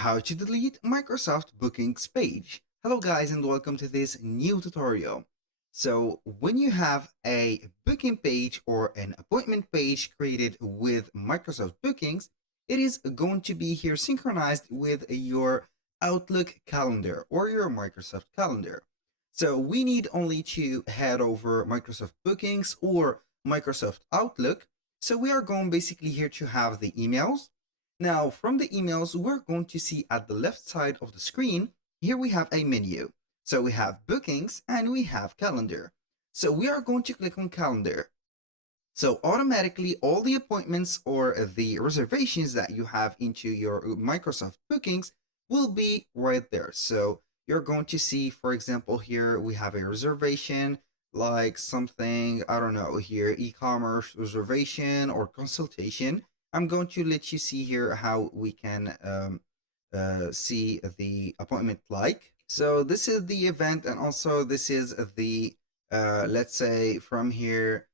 How to delete Microsoft Bookings page. Hello guys and welcome to this new tutorial. So when you have a booking page or an appointment page created with Microsoft Bookings, it is going to be here synchronized with your Outlook calendar or your Microsoft calendar. So we need only to head over Microsoft Bookings or Microsoft Outlook. So we are going basically here to have the emails. Now, from the emails, we're going to see at the left side of the screen, here we have a menu. So we have bookings and we have calendar. So we are going to click on calendar. So automatically all the appointments or the reservations that you have into your Microsoft bookings will be right there. So you're going to see, for example, here we have a reservation like something, I don't know, here, e-commerce reservation or consultation. I'm going to let you see here how we can see the appointment like. So this is the event, and also this is the, let's say from here,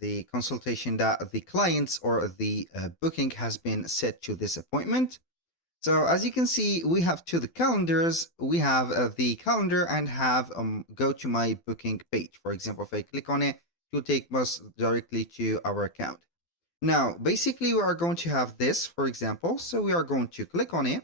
the consultation that the clients or the booking has been set to this appointment. So as you can see, we have to the calendars, we have the calendar and have go to my booking page. For example, if I click on it, it will take us directly to our account. Now, basically we are going to have this, for example, so we are going to click on it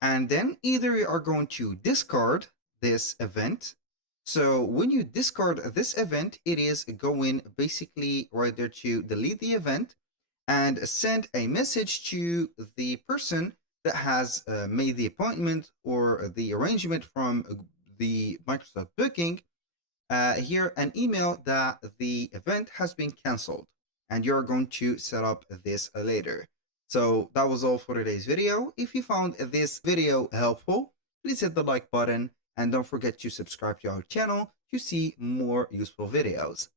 and then either you are going to discard this event. So when you discard this event, it is going basically right there to delete the event and send a message to the person that has made the appointment or the arrangement from the Microsoft booking. Here an email that the event has been canceled, and you're going to set up this later. So that was all for today's video. If you found this video helpful, please hit the like button and don't forget to subscribe to our channel to see more useful videos.